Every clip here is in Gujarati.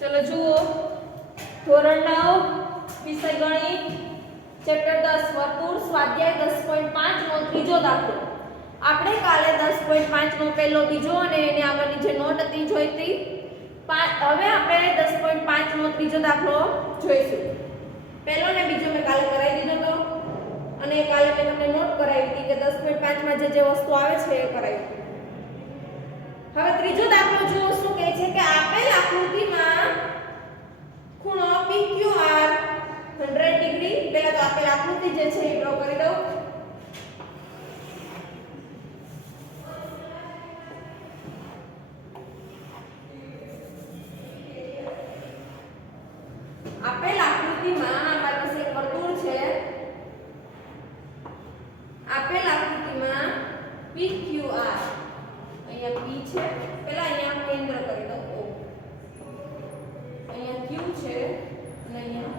ચલો જુઓ ધોરણ 9 વિષય ગણિત ચેપ્ટર 10 વર્તુળ સ્વાધ્યાય 10.5 નો ત્રીજો દાખલો. આપણે કાલે 10.5 નો પહેલો બીજો અને એની આગળની જે નોટ હતી જોઈતી. હવે આપણે 10.5 નો ત્રીજો દાખલો જોઈશું. પહેલો ને બીજો મેં કાલે કરાવી દીધો તો અને કાલે મેં તમને નોટ કરાવી હતી કે 10.5 માં જે વસ્તુ આવે છે એ કરાવી. હવે ત્રીજો દાખલો જુઓ શું કહે છે કે આપેલ આકૃતિમાં ખૂણો PQR 100 ડિગ્રી. પહેલા તો આપેલ આકૃતિ જે છે એ ડ્રો કરી દઉં. આપેલ આકૃતિમાં અમારી પાસે એક વર્તુળ છે. આપેલ આકૃતિમાં PQR અહીંયા P છે. પહેલા અહીંયા કેન્દ્ર કરી દો O. અહીંયા Q છે અને અહીંયા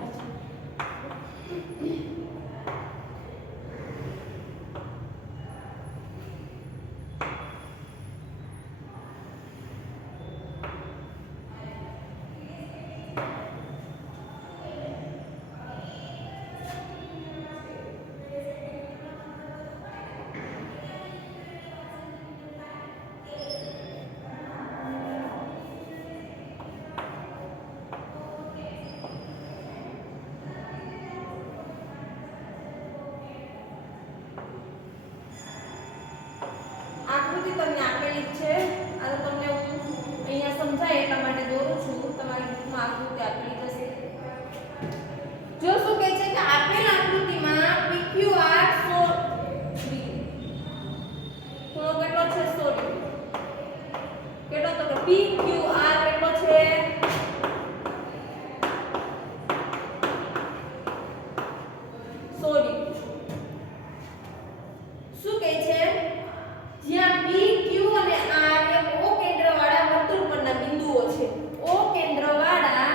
આકૃતિ તમને આપેલી છે. આ તો તમને હું અહીંયા સમજાય એટલા માટે દોરું છું. તમારી બુકમાં આકૃતિ આપેલી હશે. જો શું કહે છે કે આપેલ આકૃતિમાં PQR 100 ડિગ્રી. ખૂણો કેટલો છે? 100 ડિગ્રી. કેટલો તો કે PQR કેટલો છે? 100 ડિગ્રી. શું કહે છે જ્યાં P, Q અને R એ O કેન્દ્રવાળા વર્તુળ પરના બિંદુઓ છે. O કેન્દ્રવાળા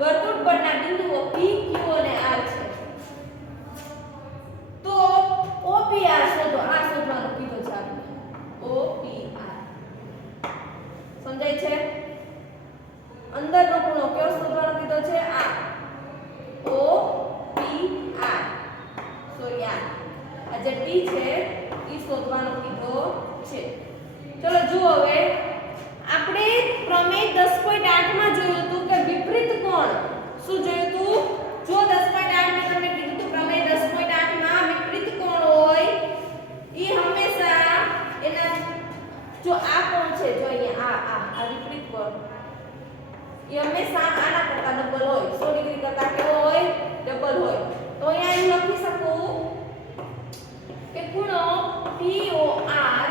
વર્તુળ પરના બિંદુઓ P, Q અને R છે. તો OPR શોધો. આ શોધવાનું કીધું છે આપણે. OPR સમજાય છે? અંદરનો ખૂણો કયો શોધવાનો કીધો છે? આ OPR. સોરી આ જે P છે ઈ શોધવાનો કીધો છે. ચલો જુઓ હવે આપણે પ્રમેય 10.8 માં જોયું હતું કે વિપરીત કોણ. શું જોયું હતું? જો 10.8 માં તમને કીધું હતું પ્રમેય 10.8 માં વિપરીત કોણ હોય ઈ હંમેશા એના જો આ કોણ છે જો અહીંયા આ વિપરીત કોણ ઈ હંમેશા આના કરતા ડબલ હોય. 100 ડિગ્રી કરતા કેવો હોય? ડબલ હોય. તો અહીંયા એમ લખી શકું કે ખૂણો POR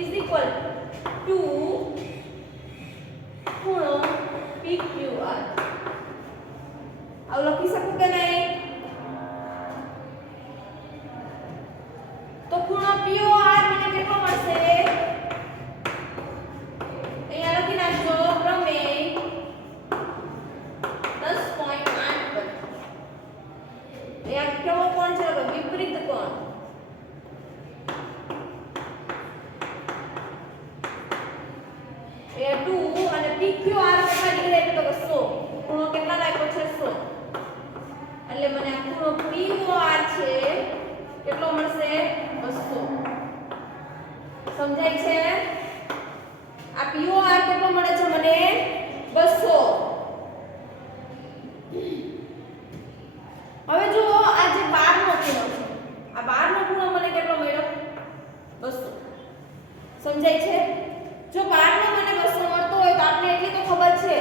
is equal to ખૂણો PQR. આવું લખી શકું કે નહીં? તો ખૂણો POR મને કેટલો મળશે? અહીંયા લખી નાખજો પ્રમેય 10.8 પર. અહીંયા કેવો કોણ છે? વિપરીત કોણ. એ 2 અને PQR કેટલા ડિગ્રી એટલે તો 100. ખૂણો કેટલા રાખ્યો છે? 100. એટલે મને આ ખૂણો POR છે કેટલો મળશે? 200. સમજાય છે? આ POR કેટલો મળે છે મને? 200. હવે જુઓ આ જે 12 નો ખૂણો છે. આ 12 નો ખૂણો મને કેટલો મળ્યો? 200. સમજાય છે? જો 12 નો મને 200 મળતો હોય તો આપણે એટલી તો ખબર છે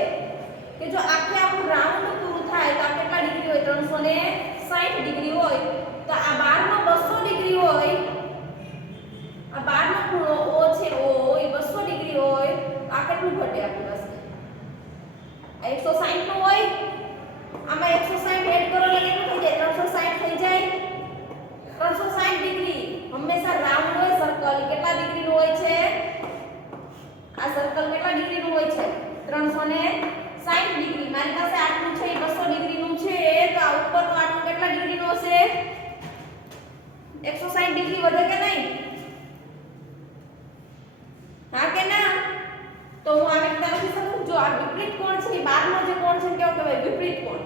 કે જો આખે આખું રાઉન્ડ પૂરું થાય તો આ કેટલા ડિગ્રી હોય? 360 ડિગ્રી હોય. તો આ 12 નો 200 ડિગ્રી હોય. આ 12 નો ખૂણો O છે O એ 200 ડિગ્રી હોય. આ કેટલું ઘટે આપણી પાસે? આ 160 નું હોય. આમાં 160 એડ કરો એટલે કેટલું થઈ જાય? 360 થઈ જાય. 360 ડિગ્રી હંમેશા રાઉન્ડ હોય. સર્કલ કેટલા ડિગ્રી નું હોય છે? આ સર્કલ કેટલા ડિગ્રી નું હોય છે? 360 ડિગ્રી. મારી પાસે આટલું છે 200 ડિગ્રી નું છે તો આ ઉપરનું આટલું કેટલા ડિગ્રી નું હશે? 160 ડિગ્રી વધારે કહેવાય? વિપરીત કોણ.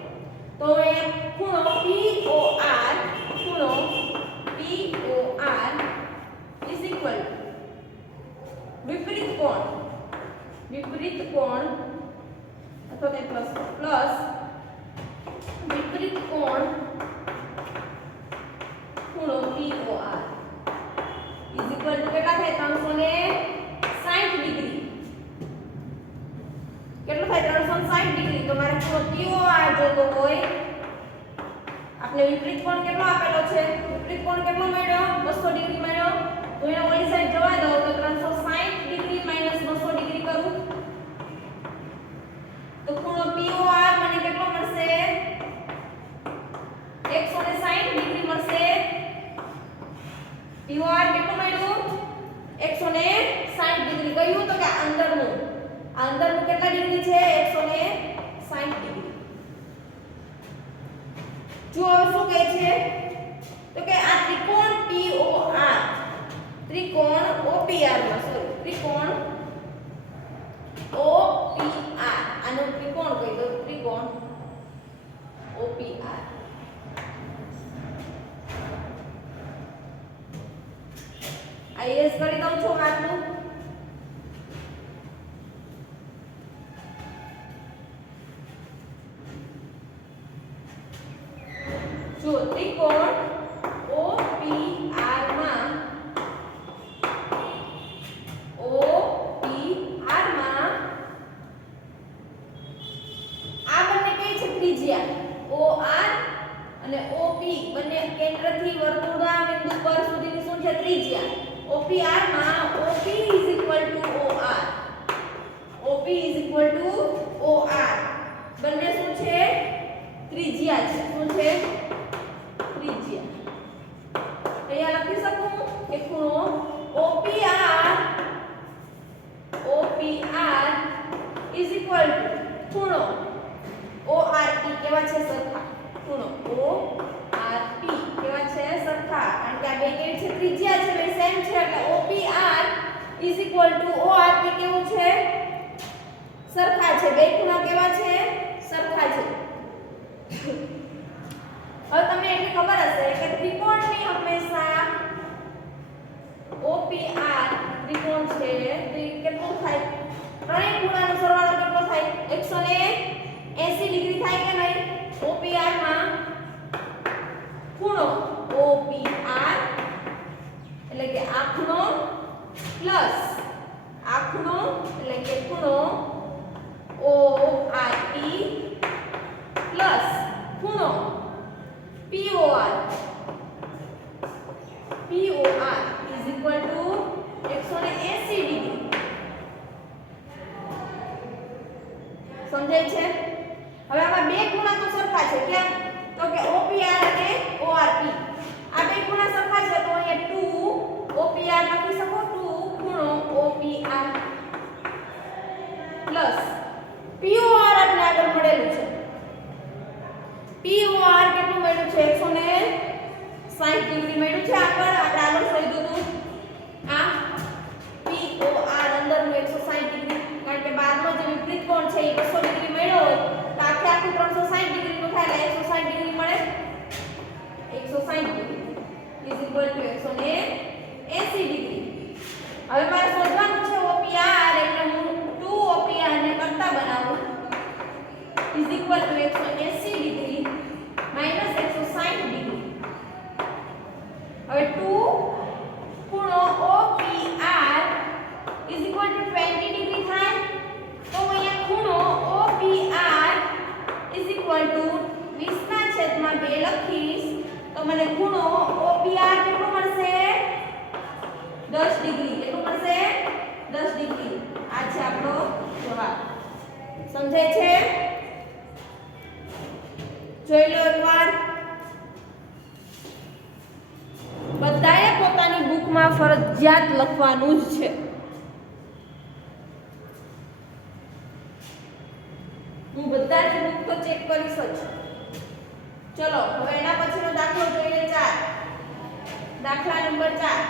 તો એ ખૂણો POR, ખૂણો POR ઇઝ ઇક્વલ વિપરીત કોણ, વિપરીત કોણ અથવા તો પ્લસ પ્લસ વિપરીત કોણ ખૂણો POR ઇઝ ઇક્વલ ટુ કેટલા થાય? 360 ડિગ્રી. કેટલું થાય? 360 ડિગ્રી. તો મારે ખૂણો POR જોતો હોય, આપણે વિપરીત કોણ કેટલો આપેલો છે? વિપરીત કોણ કેટલો મળ્યો? 200 ડિગ્રી મળ્યો. તો એને ઓલી સાઈડ જવા દો તો 360 ડિગ્રી માઈનસ 200 ડિગ્રી કરું તો ખૂણો POR મને કેટલો મળશે? 160 ડિગ્રી મળશે. POR કેટલું મળ્યું? 160 ડિગ્રી. કહ્યું તો કે અંદરનું, અંદરનું કેટલા ડિગ્રી છે? 160 ડિગ્રી. જો શું કહે છે? તો કે આ ત્રિકોણ POR, ત્રિકોણ OPR માં, સોરી, ત્રિકોણ OPR, આનો ત્રિકોણ કહી દો, ત્રિકોણ OPR. આઈએસ કરી દઉં છું આટલું. જો ત્રિકોણ OPR માં, OPR માં આ બંને કઈ છે? ત્રિજ્યા. OR અને OP બંને કેન્દ્રથી વર્તુળના બિંદુ પર સુધીની શું છે? ત્રિજ્યા. OPR માં OP is equal to OR, OP is equal to OR. બંને શું છે? ત્રિજ્યા છે. શું છે? ત્રિજ્યા. અહીંયા લખી શકું કે ખૂણો OPR is equal to ખૂણો ORP કેવા છે? સરખા. ખૂણો ORP કેવા છે? સરખા. કારણ કે આ બે કેવી છે? ત્રિજ્યા છે, બે સેમ છે, એટલે OPR is equal to ORP કેવું છે? સરખા છે. બે ખૂણા કેવા છે? સરખા છે. હવે તમને એટલી ખબર હશે કે ત્રિકોણની હંમેશા OPR ત્રિકોણ છે તે કેટલું થાય? ત્રણેય ખૂણાનો સરવાળો કેટલો થાય? 180 ડિગ્રી થાય કે નહીં? OPR માં ખૂણો OPR એટલે કે આ ખૂણો પ્લસ આ ખૂણો એટલે કે ખૂણો ORP પ્લસ ખૂણો POR is equal to 180 degree. સમજાય છે? હવે આમાં બે ખૂણા તો સરખા છે. કેમ? તો કે OPR અને ORP આ બે ખૂણા સરખા છે, તો અહીંયા 2 OPR લખી શકો. 2 ખૂણો OPR પ્લસ POR આપણે આગળ મળેલું છે. POR કેટલું મળ્યું છે? 160 ડિગ્રી મળ્યું છે. આગળ આપણે આગળ શોધ્યું હતું આ POR અંદરનું 160 ડિગ્રી, કારણ કે બહારનો જે વિપરીત કોણ છે એ 200 ડિગ્રી મળ્યો હોય તો આખે આખું 360 ડિગ્રી નું થાય એટલે 160 ડિગ્રી મળે. 160 degree is equal to 180 degree. હવે મારે શોધવાનું છે OPR, એટલે હું 2 OPR ને કરતા બનાવું is equal to 180 degree minus 160 degree. હવે 2 ખૂણો OPR is equal to 20 degree થાય, તો અહીંયા ખૂણો OPR ઇઝ ઇક્વલ ટુ 20/2 લખીશ તો મને ખૂણો OPR કેટલો મળશે? 10 ડિગ્રી. કેટલું મળશે? 10 ડિગ્રી. આ છે આપણો જવાબ. સમજાય છે? જોઈ લો એકવાર. બધાએ પોતાની બુકમાં ફરજિયાત લખવાનું જ છે. હું બધા જ બુક તો ચેક કરીશ જ. ચલો હવે એના પછીનો દાખલો જોઈએ. 4 દાખલા નંબર 4.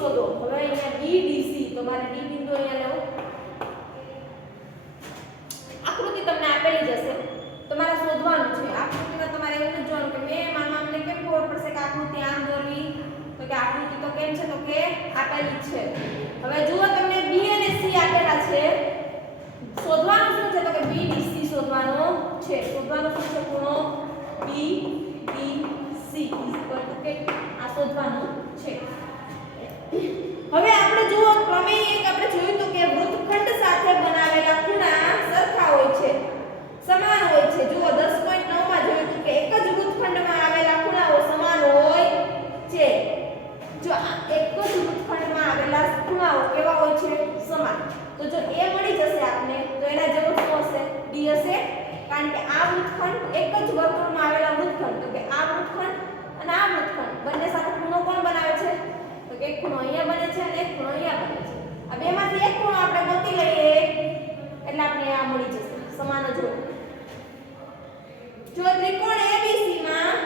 શોધો. હવે અહીંયા BDC તમારે D બિંદુ અહીંયા લેવો. આકૃતિ તમને આપેલી જ હશે, તમારે શોધવાનું છે. આકૃતિમાં તમારે એવું જ જોવાનું કે મેં મામા અમને કેમ ખબર પડશે કે આકૃતિ આમ દોરવી, તો કે આકૃતિ તો કેમ છે, તો કે આપેલી જ છે. હવે જુઓ તમને B અને C આપેલા છે, શોધવાનું શું છે, તો કે BDC શોધવાનો છે. શોધવાનું શું છે, ખૂણો BDC કે આ શોધવાનું છે. હવે આપણે જુઓ પ્રમેય એક આપણે જોયું તો કે વૃત્તખંડ સાથે બનાવેલા ખૂણા સરખા હોય છે, સમાન હોય છે. જુઓ 10.9 માં જોયું તો કે એક જ વૃત્તખંડમાં આવેલા ખૂણાઓ સમાન હોય છે. જો આ એક જ વૃત્તખંડમાં આવેલા ખૂણાઓ કેવા હોય છે, સમાન. તો જો એ મળી જશે આપને, તો એના જેવો શું હશે, D હશે. કારણ કે આ વૃત્તખંડ એક જ વર્તુળમાં આવેલા વૃત્તખંડ, તો કે આ વૃત્તખંડ અને આ વૃત્તખંડ બંને સાથે ખૂણો કોણ બનાવે છે, તો કે એક ખૂણો અહીંયા બને છે અને એક ખૂણો અહીંયા બને છે. આ બેમાંથી એક ખૂણો આપણે ગોતી લઈએ એટલે આપણે આ મળી જશે, સમાન જ હોય. જો ત્રિકોણ ABC માં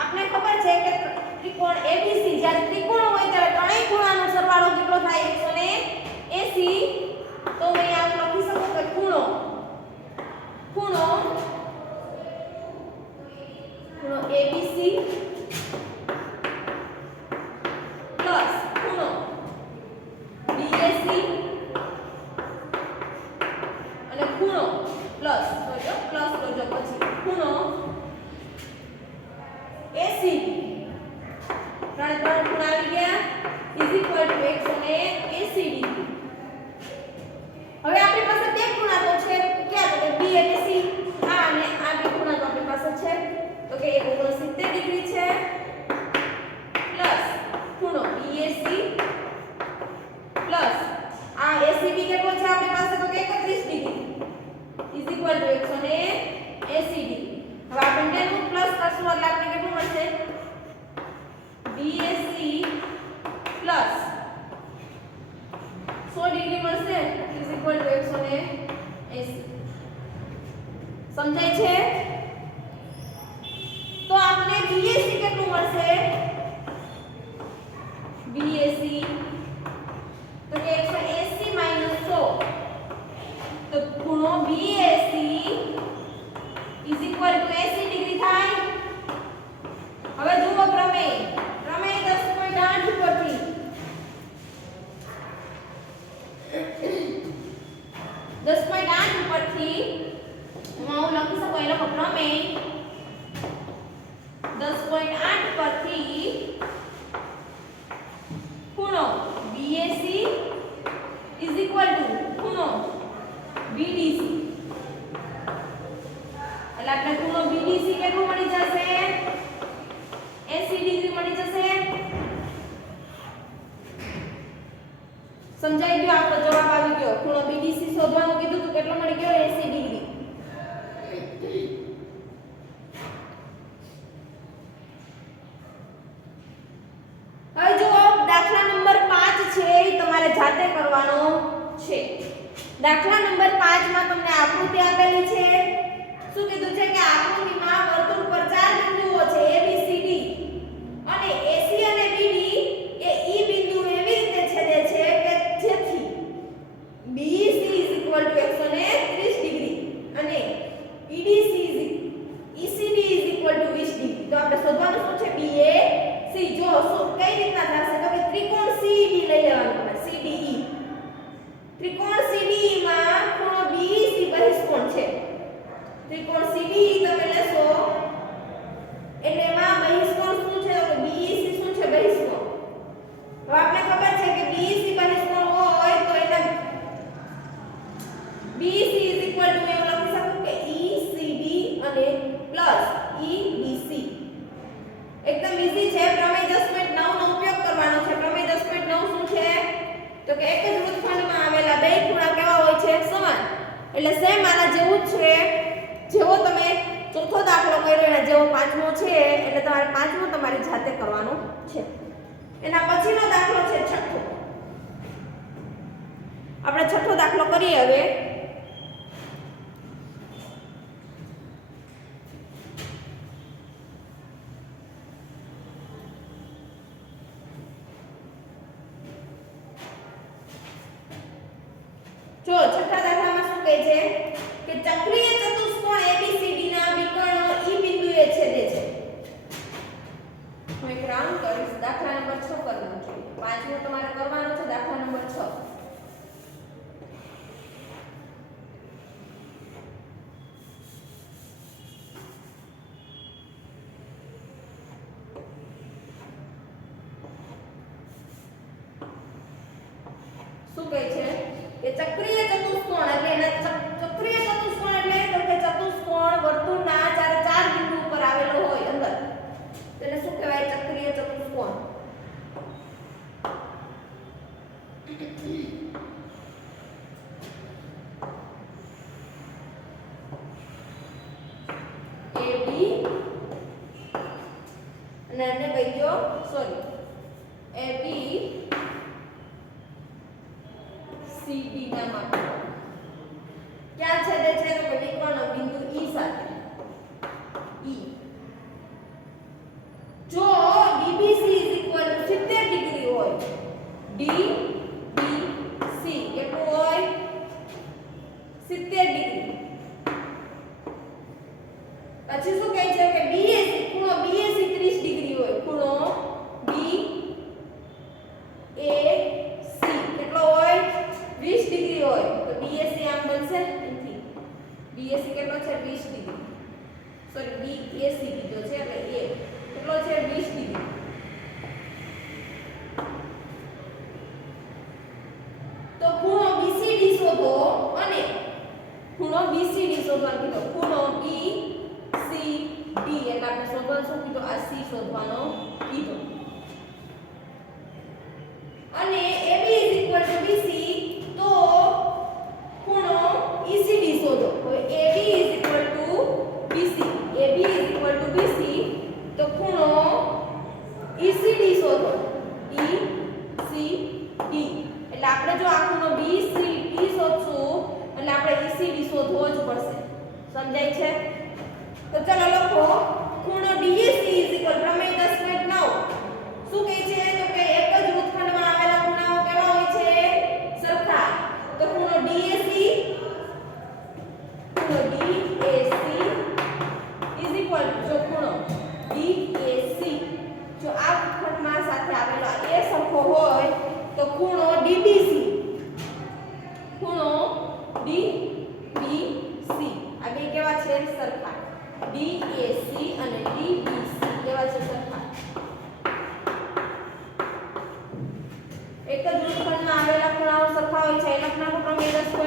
આપણે ખબર છે કે ત્રિકોણ ABC જ્યારે ત્રિકોણ હોય ત્યારે ત્રણેય ખૂણાનો સરવાળો કેટલો થાય, 180. તો મેં આ લખી શકું કે ખૂણો ABC પ્લસ ખૂણો BAC અને ખૂણો પ્લસ પછી ખૂણો ACD. ત્રણ ખૂણા આવી ગયા ઇઝ ઇક્વલ ટુ 180 ડિગ્રી. હવે આપણી પાસે બે ખૂણા તો છે, ક્યાં, તો કે B અને C. આ અને આ બે ખૂણા તો આપણી પાસે છે, તો કે 170 ડિગ્રી છે પ્લસ ખૂણો BAC પ્લસ આ ACD કેટલો છે આપણી પાસે, તો કે 31 degree is equal to 180 degree. હવે આપણે બેનું પ્લસ કરશું એટલે આપણે કેટલું મળશે, BAC પ્લસ 100 ડિગ્રી મળશે ઇઝ ઇક્વલ ટુ 180. સમજાય છે? તો આપણે BAC કેટલું મળશે, BAC તો કે 180 100, તો ખૂણો BAC is equal to 80 degree થાય. હવે જુઓ પ્રમેય 10.8 ઉપરથી 10.8 ઉપરથી હું લખી શકું, એ લખો પ્રમેય 10.8 પરથી ખૂણો BAC ઇઝ ઇક્વલ ટુ ખૂણો BDC. એટલે આપણે ખૂણો BDC કેટલું મળી જશે, 80 ડિગ્રી મળી જશે. સમજાઈ ગયો? આપણો જવાબ આવી ગયો. ખૂણો BDC શોધવાનું કીધું તો કેટલો મળી ગયો, 80 ડિગ્રી. હવે જુઓ દાખલા નંબર 5 છે, એ તમારે જાતે કરવાનો છે. દાખલા નંબર 5 માં તમને આકૃતિ આપેલી છે. શું કીધું છે કે આકૃતિમાં વર્તુળ પર 4 બિંદુઓ છે ABCD અને AC અને BD એ E બિંદુ એવી રીતે છેદે છે કે જેથી BC = 130 ડિગ્રી અને ECD = 20 ડિગ્રી. તો આપણે શોધવાનું શું છે, BAC. જો કઈ રીતના થશે, તો કે ત્રિકોણ CED લઈ લેવાનું છે, CDE. ત્રિકોણ CDE માં ખૂણો BEC બહિષ્કોણ છે. ત્રિકોણ CDE તમે લેશો એટલે એમાં બહિષ્કોણ શું છે, તો BEC શું છે, બહિષ્કોણ. હવે આપણે ખબર છે કે BEC બહિષ્કોણ હોય તો એના BEC એવું લખી શકું કે ECD અને પ્લસ EBC. એકદમ ઈઝી છે. પ્રમેય 10.9 નો ઉપયોગ કરવાનો છે. પ્રમેય 10.9 શું છે, તો કે એક જ વૃત્તખંડમાં આવેલા બે ખૂણા કેવા હોય છે, સમાન. એટલે સેમ આના જેવું જ છે. જેવો તમે ચોથો દાખલો કર્યો એના જેવો પાંચમો છે, એટલે તમારે પાંચમો તમારી જાતે કરવાનો છે. એના પછીનો દાખલો છે છઠ્ઠો. આપણે છઠ્ઠો દાખલો કરીએ. હવે જો છઠ્ઠા દાખલામાં શું કહે છે કે ચક્રીય ચતુષ્કોણ ABCD ના વિકર્ણો E બિંદુએ છેદે છે. હું એક રાઉન્ડ કરીશ. દાખલા નંબર 6 કરવાનો છે. પાંચમો તમારે કરવાનો છે દાખલા નંબર 6. શું કહે છે કે ચક્રીય ચતુષ્કોણ એટલે એના ચક્રીય ચતુષ્કોણ એટલે તો કે ચતુષ્કોણ વર્તુળના ચારે ચાર બિંદુ ઉપર આવેલો હોય અંદર તેને શું કહેવાય ચક્રીય ચતુષ્કોણ. A B અને એને કહી દો સોરી A B CD ના માટે ક્યાં છેદે છે તો કે વિકર્ણ બિંદુ E સાથે. E જો DBC 70 ડિગ્રી હોય DBC કેટલું હોય 70 ડિગ્રી. પછી શું કહે છે કે BAC ખૂણો BAC 30 ડિગ્રી હોય. ખૂણો BAC કેટલો હોય 20 ડિગ્રી હોય તો BAC આમ બનશે અહીંથી BAC કેટલો છે 20 ડિગ્રી સોરી BAC કીધો છે એટલે A કેટલો છે 20 ડિગ્રી. તો ખૂણો BCD શોધો અને ખૂણો BCD શોધવાનો કીધો. ખૂણો BCD એટલે આપણે શોધવાનું શું કીધું આ C શોધવાનો કીધો. અને AB BC તો ખૂણો ECD શોધો. હવે AB BC તો ખૂણો ECD શોધો. ECD એટલે આપણે જો આ ખૂણો BCD શોધશું એટલે આપણે ECD શોધવો જ પડશે. સમજાય છે? તો ચાલો લખો ખૂણો DAC પ્રમેય 10.9 શું કહે છે તો કે એક જ વૃત્તખંડમાં આવેલા ખૂણાઓ કેવા હોય છે સરખા. તો ખૂણો DAC જો ખૂણો DAC જો આ વૃત્તખંડમાં સાથે આવેલો એ સરખો હોય તો ખૂણો DBC આ બે કેવા છે સરખા. DAC અને DBC કેવા છે સરખા. એક જ વૃત્તખંડમાં આવેલા ખૂણાઓ સરખા હોય છે. લખનાનો પ્રમેય 10.9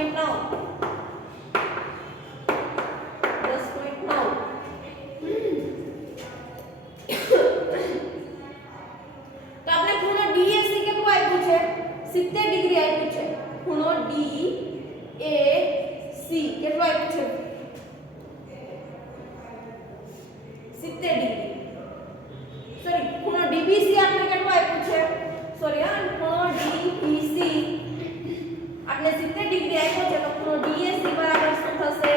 તો આપણે ખૂણો DAC કેટલું આપ્યું છે 70 ડિગ્રી આપ્યું છે. ખૂણો DAC કેટલું આપ્યું છે 70 ડિગ્રી. સોરી ખૂણો DBC આપણે કેટલું આપ્યું છે સોરી ખૂણો DBC આપણે 70 ડિગ્રી આપ્યો છે. તો ખૂણો DAC બરાબર શું થશે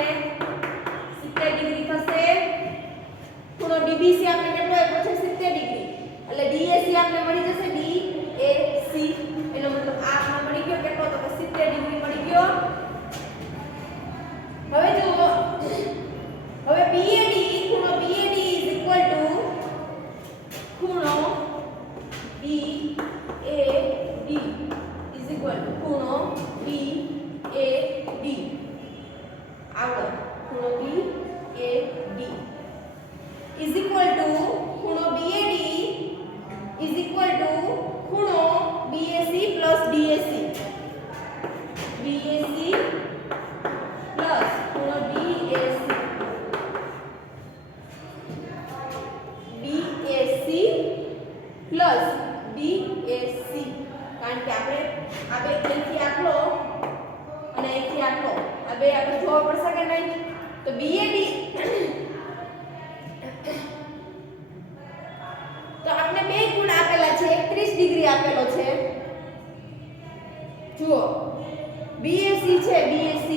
70 ડિગ્રી થશે. ખૂણો DBC આપણે કેટલો આપ્યો છે 70 ડિગ્રી એટલે DAC આપણે મળી જશે DAC એનો મતલબ આ આપણે મળી ગયો કેટલો તો કે 70 ડિગ્રી મળી ગયો. હવે જો હવે BAD ખૂણો BAD ખૂણો BAD ખૂણો BAD આગળ ખૂણો BAD is equal to ખૂણો BAD is equal to ખૂણો BAC plus DAC. BAC plus ખૂણો DAC. BAC plus DAC. કારણ કે આપણે આ બે અહીંથી આટલો અને અહીંથી આટલો આ બે આપણે જોવા પડશે કે નહીં. તો BAD તો આપણે બે ખૂણા આપેલા છે 30 ડિગ્રી આપેલો છે. જુઓ BAC છે BAC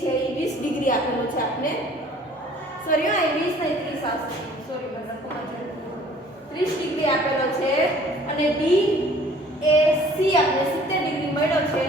છે એ 20 ડિગ્રી આપેલો છે આપણે સોરી એ 20 નહીં 30 આવશે સોરી મને લખવામાં 30 ડિગ્રી આપેલો છે અને DAC આપણે 70 ડિગ્રી મળ્યો છે.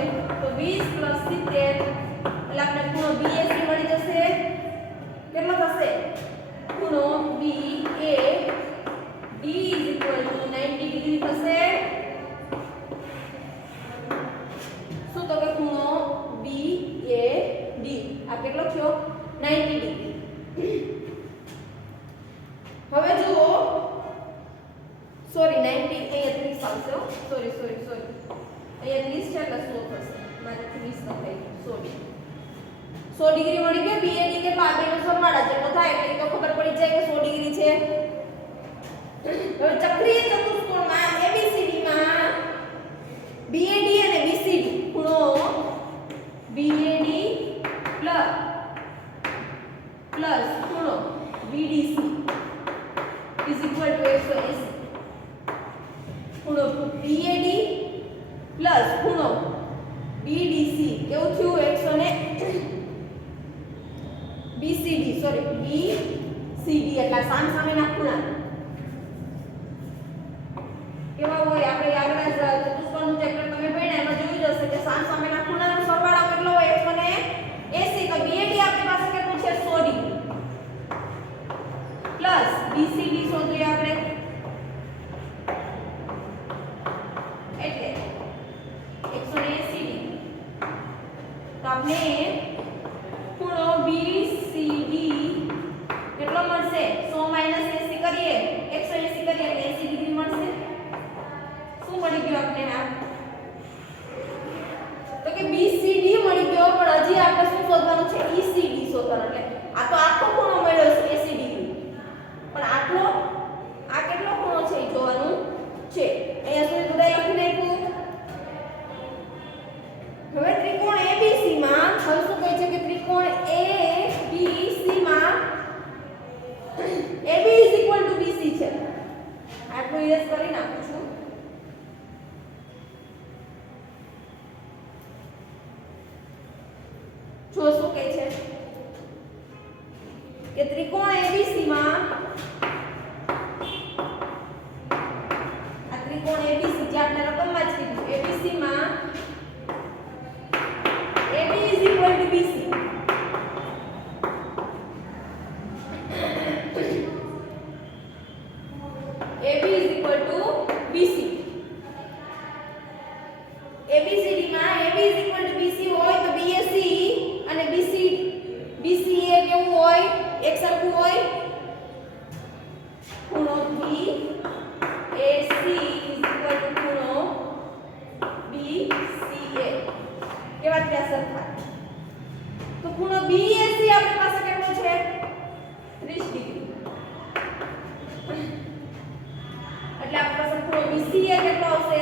સોરી અહીંયા 30 છે એટલે 100 થશે મારાથી 20 ન થાય 100 ડિગ્રી મળી ગયો BAD કેટલો આ બેનો સરવાળા જેટલો થાય એટલે તો ખબર પડી જાય કે 100 ડિગ્રી છે હવે ચક્રીય ચતુષ્કોણમાં ABCD માં BAD અને BCD ખૂણો BAD પ્લસ ખૂણો BDC is equal to 180 ખૂણો BAD પ્લસ ખૂણો BDC કેવું થયું 100 BCD એટલે સામસામેના ખૂણા કેવા હોય આપણે આગળના ચતુષ્કોણનું ચેપ્ટર તમે ભણ્યા એમાં જોઈ જશે કે સામસામેના ખૂણાનો સરવાળો કેટલો હોય 180 તો BAD આપણી પાસે કેટલું છે 100 ડિગ્રી પ્લસ BCD શોધીએ આપણે એટલે 180 ડિગ્રી તો આપણે ખૂણો BCD કેટલો મળશે 100 - 80 કરીએ 180 કરીએ એટલે 80 ડિગ્રી મળશે શું મળી ગયું આપણે આ તો કે BCD મળી ગયો પણ હજી આપણે શું શોધવાનું છે ECD શોધવાનું એટલે આ તો આખો ખૂણો મળ્યો છે 80 ડિગ્રી પણ આ કેટલો ખૂણો છે એ જોવાનું છે અહીંયા સુધી બધા લખી નાખ્યું હવે ત્રિકોણ ABC માં હવે શું કહે છે કે ત્રિકોણ ABC માં AB BC છે આટલું ઇરેઝ કરી નાખું છું જો શું કહે છે કે ત્રિકોણ ABC માં આ ત્રિકોણ ABC જે આપણે રકમમાં જ કીધું ABC માં AB BC AB BC ABCD માં AB BC હોય તો BAC અને BCA કેવું હોય એક સરખું હોય ખૂણો BAC ખૂણો BCA કેવા થયા સરખા તો ખૂણો BAC આપણી પાસે કેટલો છે 30 ડિગ્રી એટલે આપણી પાસે ખૂણો BCA કેટલો આવશે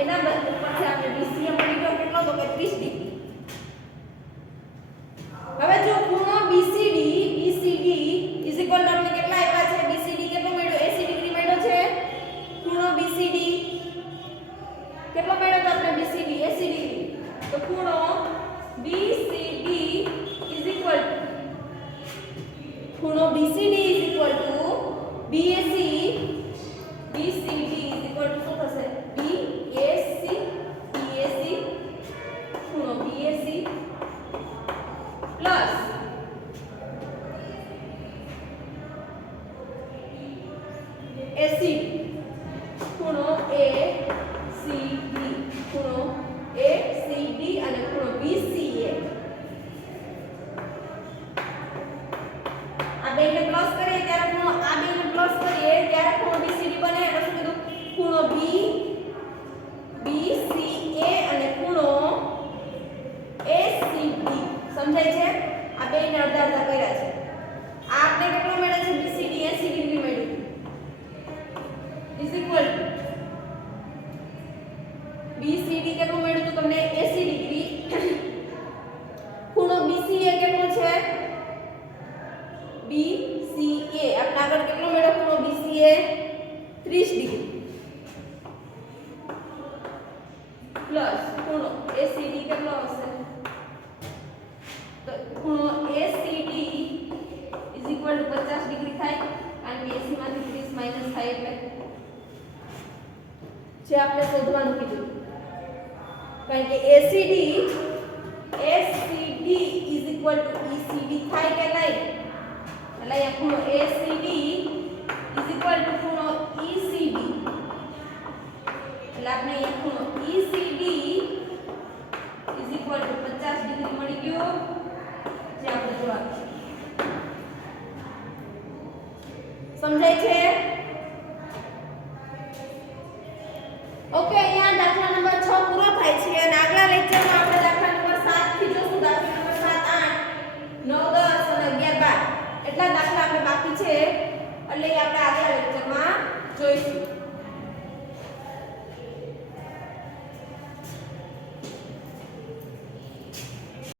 એના બદલે પછી આપણે BCA મળી ગયો કેટલો તો કે 30 ડિગ્રી હવે જો ખૂણો BCD આપણે કેટલા આપ્યા છે BCD કેટલો મળ્યો 80 ડિગ્રી મળ્યો છે ખૂણો BCD કેટલો મળ્યો તો આપણે BCD 80 ડિગ્રી તો ખૂણો BCD ખૂણો BCD BAC BCD શું થશે BAC ખૂણો BAC પ્લસ ACD ખૂણો ACD ખૂણો ACD અને ખૂણો BCA આ બેને પ્લસ કરીએ ત્યારે ખૂણો આ બેને પ્લસ કરીએ ત્યારે ખૂણો BCD બને એટલે શું કીધું ખૂણો BCA અને ખૂણો ACD સમજાય છે આ બેને અડધા અડધા કર્યા છે આ આપણે કેટલો મળ્યો છે BCD 80 ડિગ્રી મળ્યું is equal to BCD કેટલું મળ્યું તો તમને 80 ડિગ્રી ખૂણો BCA કેટલો છે BCA આપણે આગળ કેટલો મળ્યો ખૂણો BCA 30 ડિગ્રી પ્લસ ખૂણો ACD કેટલો હશે તો ખૂણો ACD is equal to 50 degree થાય કારણ કે 80 માંથી 30 માઈનસ થાય એટલે જે આપણે શોધવાનું કીધું કારણ કે ACD is equal to ECD થાય કે નહીં એટલે અહીંયા ખૂણો ACD is equal to ખૂણો ECD એટલે આપણે અહીંયા ખૂણો ECD is equal to 50 degree મળી ગયો જે આપણે જવાબ છે સમજાય છે ઓકે, અહીંયા દાખલા નંબર 6 પૂરો થાય છે અને આગલા લેક્ચરમાં આપણે દાખલા નંબર 7 થી જોશું. દાખલા નંબર 7, 8, 9, 10 અને 11, 12 એટલા દાખલા આપણે બાકી છે એટલે એ આપણે આગલા લેક્ચરમાં જોઈશું.